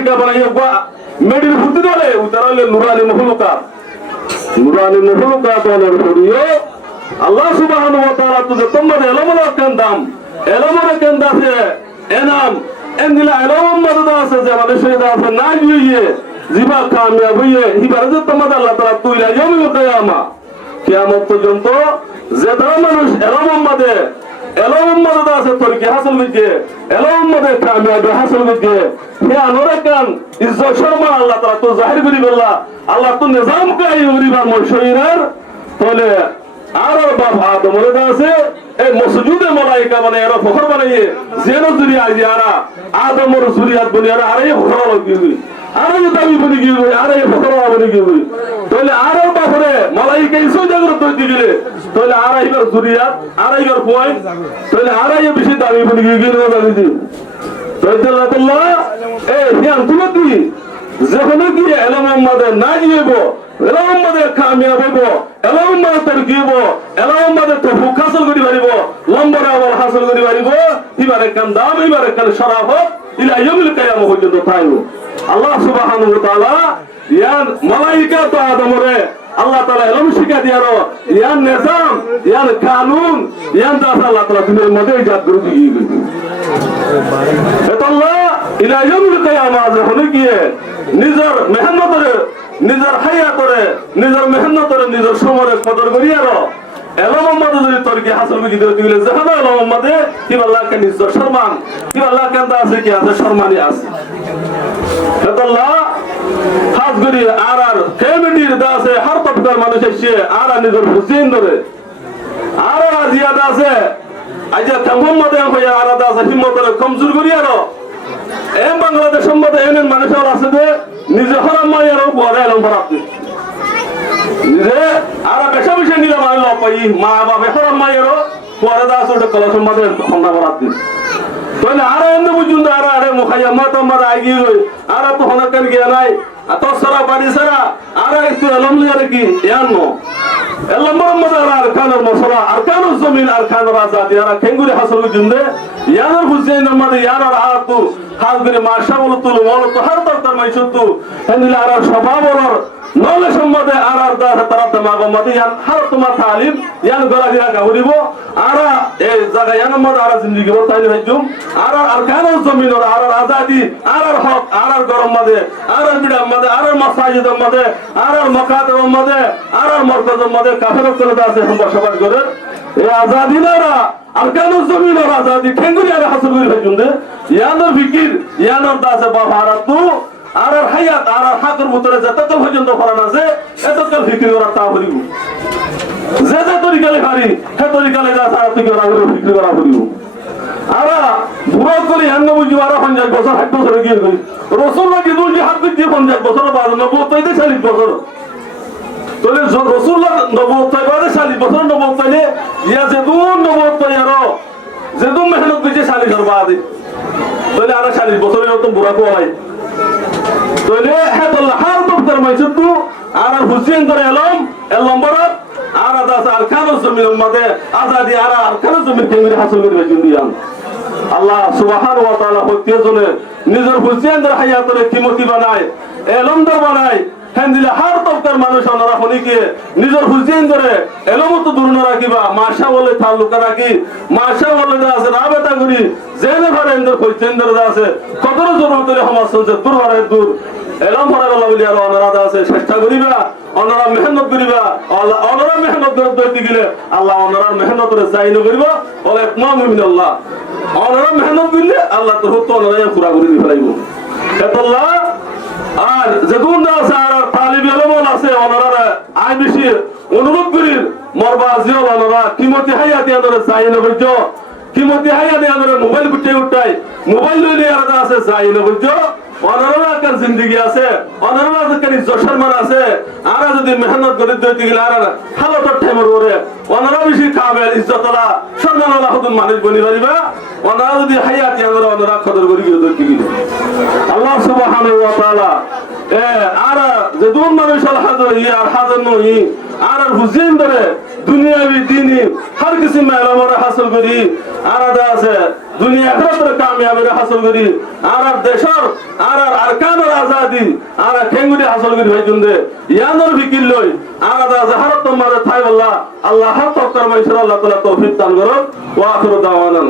মালাইকা বানাইয়া মেডির ফুটি দলে উতারা হলে নুরানি মহলুকাত। নুরানি মহলুকাত হলের হরিও আল্লাহ সুবহানাহু ওয়া তাআলা তো তোমাদের এলমলা কান্দাম এলমলা কান্দাছে এনাম এন্দিলা এলম মদদ আছে যে মানুষের আছে না জুইয়ে জিবা কামিয়াব হইয়ে হিবার যে তোমাদের আল্লাহ তাআলা তুইলা ইয়াউমুল কিয়ামা কিয়ামত পর্যন্ত যে ধর মানুষ এলম মদে এলম মদদ আছে তরকি হাসিল হইছে এলম মদে কামিয়াব হাসিল হইছে হে আনোরাকান ইজ্জত সম্মান আল্লাহ তাআলা তো জাহির করি বললা আল্লাহ তো নিজাম কাই উরিবার মশয়িরের বলে আর বাপ আদমের আছে এই মসজিদে মালাইকা মানে এরা ফখর বানাইয়ে যেন জুরি আইজি আরা আদমের জুরিয়াত বলি আর আরে ফখর লাগি আরে দাবি বলি কি আরে ফখর বলি কি তাহলে আর বাপরে মালাইকা ইসো জাগ্রত হইতে গেলে তাহলে আর আইবার জুরিয়াত আর আইবার পয়েন্ট তাহলে আর আই বেশি দাবি বলি কি দাবি দি তাহলে আল্লাহ এই জ্ঞান তুমি কি যখন কি এলম আমাদে না দিয়েব এলম আমাদে কামিয়াব হইব এলম আমাদে তরকিব এলম আমাদে তফুক হাসিল করি পারিব লম্বর আমল হাসিল করি পারিব ইবারে কান দাম ইবারে কান শরাফ ইলা ইয়াউমুল কিয়ামah পর্যন্ত থাইব। আল্লাহ সুবহানাহু ওয়া তাআলা ইয়ান মালাইকা তো আদমরে আল্লাহ তাআলা এলম শিক্ষা দিয়ারো ইয়ান নিজাম ইয়ান কানুন ইয়ান দাস আল্লাহ তাআলা দুনিয়ার মধ্যে ইজাদ করে দিই আল্লাহ ইলা ইয়াউমুল কিয়ামah যখন গিয়ে নিজের মেহনতরে নিজের হায়াতরে নিজের মেহনতরে নিজের সমরে কদর করি আরো এলম আমাদে যদি তরকি হাসিল করি দিলে যখন এলম আমাদে কি আল্লাহ কে নিজের সম্মান কি আল্লাহ কে আছে কি আছে সম্মানই আছে আল্লাহ খাস করি আর ফ্যামিলির দাসে হর তবকার মানুষ এসে আর নিজের হুসেন ধরে আর জিয়াদা আছে আজ মোহাম্মদ হইয়া আর আছে হিম্মতরে কমজোর করি আরো এম বাংলাদেশ সম্মত এমন মানুষ আছে যে নিজে হরাম মাইয়ারও বড় এলম ভরাতে নিজে আর বেশা বেশি নিলাম আমি লপাই মা বাবা হরাম মাইয়ারও পরে দাস ওটা কলা সম্মতে হন্ডা ভরাতে তাহলে আর এমনি বুঝুন আর আরে মুখাইয়া মত আমার আগিয়ে গই আর তো হনাকার গিয়া নাই তো সারা বাড়ি সারা আর একটু এলম লিয়ারে কি ইয়ান এলম মোহাম্মদ আর খানের মশলা আর খানের জমিন আর খানের আজাদি আর খেঙ্গুরি হাসল জুন্দে ইয়ানোর হুসেন আমাদের ইয়ানোর আতু খাস করে মাশা বল তুল বল তো হর দরকার মাইছতু হেন্দিলা আর স্বভাব ওর নলে সম্বন্ধে আর দার তারা মাগ মতে ইয়ান হর তোমার তালিম ইয়ান গলা গিরা গাউরিব আর এই জায়গা ইয়ান মদ আর জিন্দেগি বতাইলে হইজুম আর খানের জমিন আর আজাদি আর হক আর গরম মদে আর বিড়া মদে আর মাসাজিদ মদে আর মাকাত মদে আর মরকজ মদে কাফের করে আছে हम বসবাস করে এই আজাদি নারা আর কেন জমিন আর আজাদি ঠেঙ্গুরি আর হাসিল করে হইজুন্দে ইয়ানোর ফিকির ইয়ানোর দাসে বাবা আর তু আর হায়াত আর হাতের ভিতরে যতকাল পর্যন্ত ফরান আছে এতকাল ফিকির করা তা হইব যে যে তরিকালে হারি হে তরিকালে যা সারা তুই করা হইব ফিকির করা হইব আর বুড়ো করে হাঙ্গ বুঝি আর 50 বছর 60 বছর গিয়ে গই রাসূলুল্লাহ কি দুই হাত দিয়ে 50 বছর বাদ নবুয়তে 40 বছর তাহলে রাসূলুল্লাহ নবুয়তে বাদে 40 বছর নবুয়তে ইয়া যে দুন নবুয়তে আরো যে দুন মেহনত করে 40 বছর বাদে তাহলে আর 40 বছরের তো বুড়া তো হয় তাহলে হাদাল্লাহ হার দফতর মাইছতু আর হুসেন করে এলম বরাত আর দাস আর খানো জমিনের মধ্যে আজাদি আর খানো জমিন কেমনে হাসিল করে দিয়ান আল্লাহ সুবহানাহু ওয়া তাআলা হইতে জনে নিজের হুসেনদের হায়াতরে কিমতি বানায় এলমদার বানায় হেন্দিলা হার তবকার মানুষ ওনারা হলিকে নিজের হুসেন ধরে এলমত দূর না রাখিবা মাশা বলে তালুকা রাখি মাশা বলে আছে রাবেতা করি জেনে ভরে এন্দের হুসেনদের আছে কতর জরুরত হলে সমাজ চলছে দূর ভরে দূর এলম ভরে আল্লাহ বলি আর ওনারা আছে চেষ্টা করিবা ওনারা মেহনত করিবা আল্লাহ ওনারা মেহনত করে দইতে গেলে আল্লাহ ওনারা মেহনতরে চাইন করিবা ওলা ইতমামু মিনাল্লাহ ওনারা মেহনত করলে আল্লাহ তো হতো ওনারা পুরা করে দি ফেলাইব আল্লাহ আর যেগুন আছে আর তালিব ইলম আছে ওনারা আই বেশি অনুরোধ করি মরবা জিও ওনারা কিমতি হায়াতি আদরে চাইন বুঝো কিমতি হায়াতি আদরে মোবাইল গুটে উঠাই মোবাইল লইলে আর আছে চাইন বুঝো ওনারা কার জিন্দেগি আছে ওনারা কার ইজ্জত মান আছে আর যদি মেহনত করে দিতে গেলে আর হালত টাইমর করে ওনারা বেশি কাবেল ইজ্জতলা সম্মানওয়ালা হতুন মানুষ বনি পারিবা ওনারা যদি হায়াতি আদরে ওনারা কদর করি দিতে গেলে আল্লাহ সুবহানাহু ওয়া তাআলা আর যে দুন মানুষ আল হাজার ইয়ার হাজার নই আর হুসেন ধরে দুনিয়াবি দিনই হর কিসিম মেলামরে হাসিল করি আর আছে দুনিয়া আখিরাতের কামিয়াবি হাসিল করি আর দেশর আর আরকান করি আর খেঙ্গুড়ি হাসল করি ভাই জুন্দে ইয়ানোর ফিকির লই আর আদা জাহারত তোমাদের থাই বললা আল্লাহ হক তক্কর মাইসর আল্লাহ তাআলা তৌফিক দান করুন ওয়া আখিরু দাওয়ানা